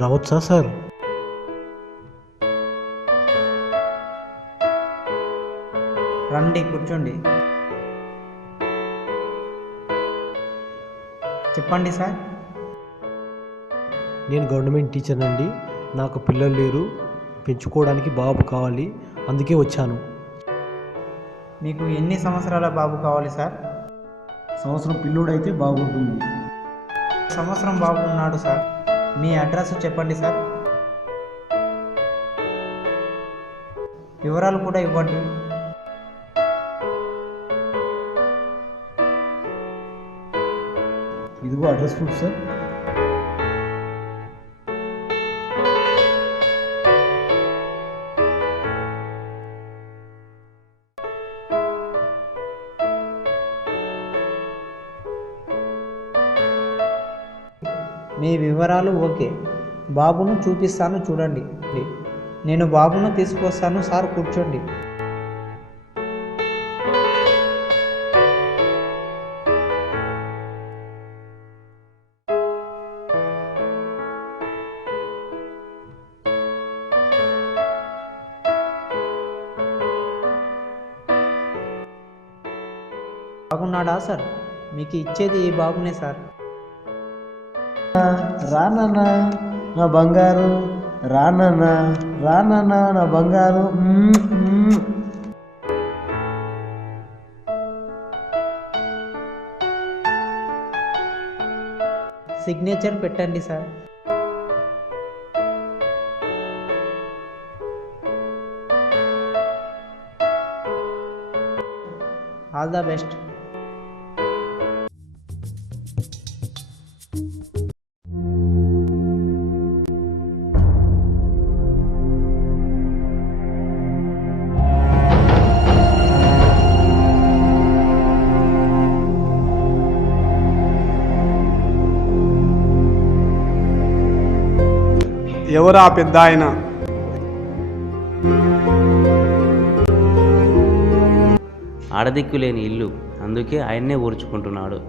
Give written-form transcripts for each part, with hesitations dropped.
రావచ్చా సార్? రండి, కూర్చోండి. చెప్పండి సార్. నేను గవర్నమెంట్ టీచర్ అండి. నాకు పిల్లలు లేరు, పెంచుకోవడానికి బాబు కావాలి, అందుకే వచ్చాను. మీకు ఎన్ని సంవత్సరాల బాబు కావాలి సార్? సంవత్సరం పిల్లోడైతే బాగుంటుంది. సంవత్సరం బాబు ఉన్నాడు సార్. మీ అడ్రస్ చెప్పండి సార్. వివరాలు కూడా ఇవ్వండి. ఇదిగో అడ్రస్ ప్రూఫ్ సార్. మీ వివరాలు ఓకే. బాబును చూపిస్తాను, చూడండి. నేను బాబును తీసుకొస్తాను సార్, కూర్చోండి. బాగున్నాడా సార్? మీకు ఇచ్చేది ఈ బాబునే సార్. రానన్నా నా బంగారు, రానన్నా రానన్నా నా బంగారు. సిగ్నేచర్ పెట్టండి సార్. All the best. ఎవరా పెద్ద ఆయన? ఆడదిక్కు లేని ఇల్లు, అందుకే ఆయన్నే ఊర్చుకుంటున్నాడు.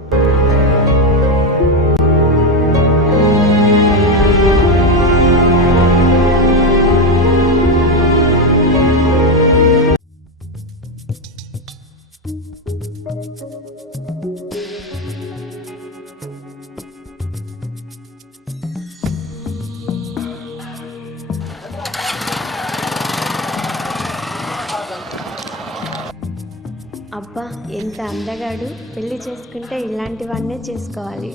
అబ్బా, ఎంత అందగాడు! పెళ్లి చేసుకుంటే ఇలాంటివన్నీ చేసుకోవాలి.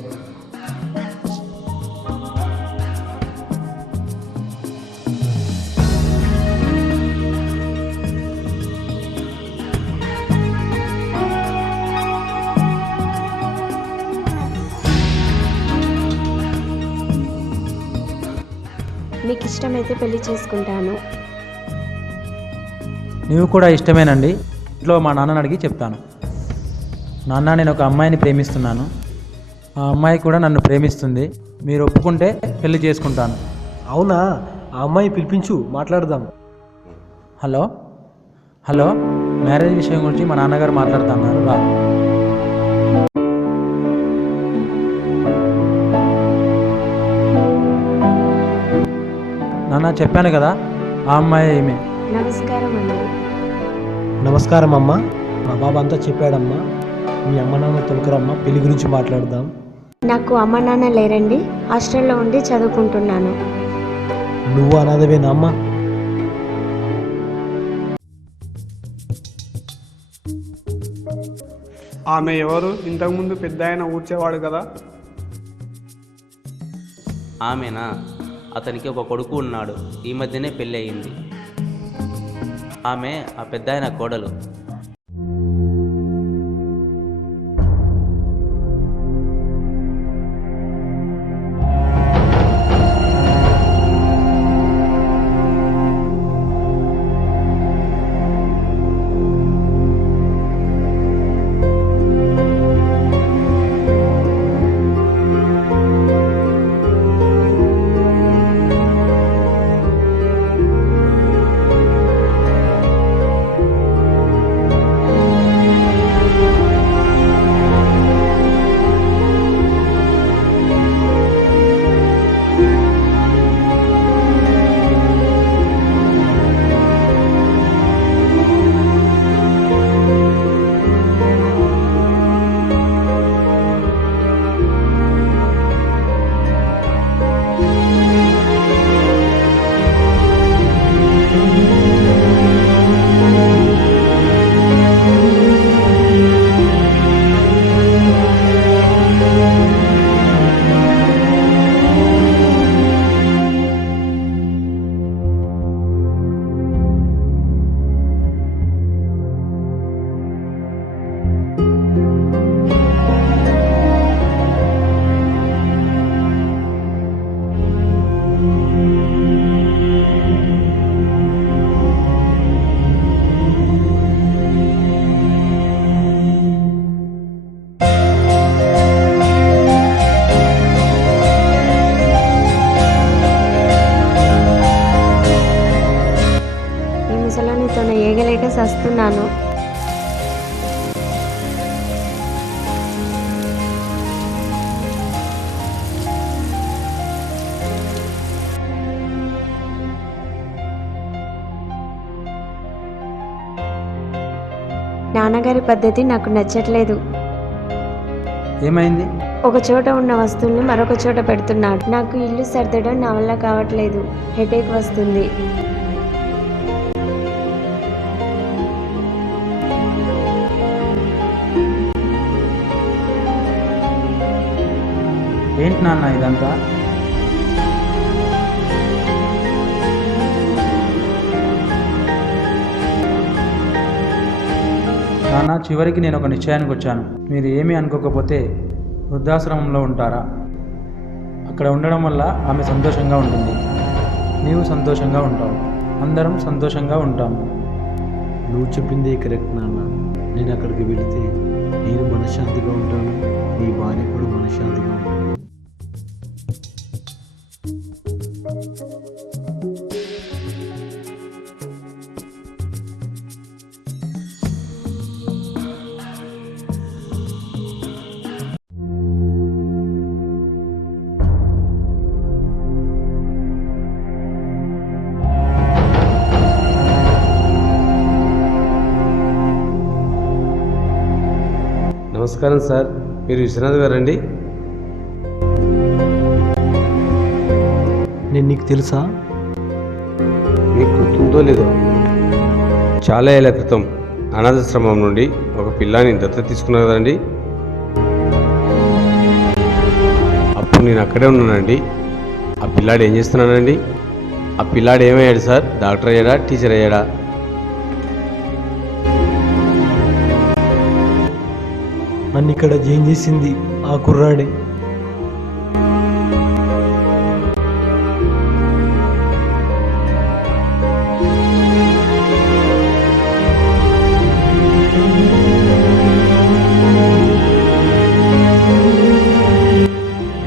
మీకు ఇష్టమైతే పెళ్లి చేసుకుంటాను. నీవు కూడా ఇష్టమేనండి. ఇంట్లో మా నాన్నని అడిగి చెప్తాను. నాన్న, నేను ఒక అమ్మాయిని ప్రేమిస్తున్నాను. ఆ అమ్మాయి కూడా నన్ను ప్రేమిస్తుంది. మీరు ఒప్పుకుంటే పెళ్లి చేసుకుంటాను. అవునా? ఆ అమ్మాయి పిలిపించు, మాట్లాడదాం. హలో హలో, మ్యారేజ్ విషయం గురించి మా నాన్నగారు మాట్లాడుతున్నారు, రా. నాన్న, చెప్పాను కదా, ఆ అమ్మాయి ఈమె. నమస్కారం అండి. నమస్కారం అమ్మా. మా బాబా అంతా చెప్పాడమ్మా. మీ అమ్మ నాన్న తొలకరమ్మా, పెళ్లి గురించి మాట్లాడదాం. నాకు అమ్మ నాన్న లేరండి. హాస్టల్లో ఉండి చదువుకుంటున్నాను. నువ్వు అనాథవేనా అమ్మా? ఆమె ఎవరు? ఇంతకుముందు పెద్ద ఆయన ఊడ్చేవాడు కదా. ఆమెనా? అతనికి ఒక కొడుకు ఉన్నాడు. ఈ మధ్యనే పెళ్ళి అయింది. ఆమె ఆ పెద్దాయన కోడలు. నాన్నగారి పద్ధతి నాకు నచ్చట్లేదు. ఏమైంది? ఒక చోట ఉన్న వస్తువుల్ని మరొక చోట పెడుతున్నాడు. నాకు ఇల్లు సర్దడం నా వల్ల కావట్లేదు. హెడేక్ వస్తుంది. ఏంటి నాన్న ఇదంతా? నాన్న, చివరికి నేను ఒక నిశ్చయానికి వచ్చాను. మీరు ఏమీ అనుకోకపోతే వృద్ధాశ్రమంలో ఉంటారా? అక్కడ ఉండడం వల్ల ఆమె సంతోషంగా ఉంటుంది, నీవు సంతోషంగా ఉంటావు, అందరం సంతోషంగా ఉంటాము. నువ్వు చెప్పిందే కరెక్ట్ నాన్న. నేను అక్కడికి వెళితే నేను మనశ్శాంతిగా ఉంటాను, నీ భార్య కూడా మనశ్శాంతిగా ఉంటుంది. నమస్కారం సార్, మీరు విశ్వనాథ్ గారండి? నేను నీకు తెలుసా? మీకు గుర్తుందో లేదో, చాలా ఏళ్ల క్రితం అనాథాశ్రమం నుండి ఒక పిల్లాని దత్తత తీసుకున్నారు కదండి. అప్పుడు నేను అక్కడే ఉన్నానండి. ఆ పిల్లాడు ఏం చేస్తున్నానండి? ఆ పిల్లాడు ఏమయ్యాడు సార్? డాక్టర్ అయ్యాడా, టీచర్ అయ్యాడా? నన్ను ఇక్కడ జాయిన్ చేసింది ఆ కుర్రాడే.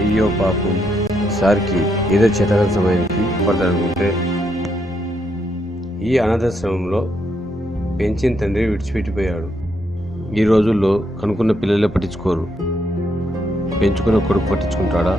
అయ్యో పాపం, సార్కి ఏదో చేతగల సమయానికి పడదనుకుంటే ఈ అనాథాశ్రమంలో పెంచిన తండ్రి విడిచిపెట్టిపోయాడు. ఈ రోజుల్లో కనుక్కున్న పిల్లలే పట్టించుకోరు, పెంచుకున్న కొడుకు పట్టించుకుంటాడా?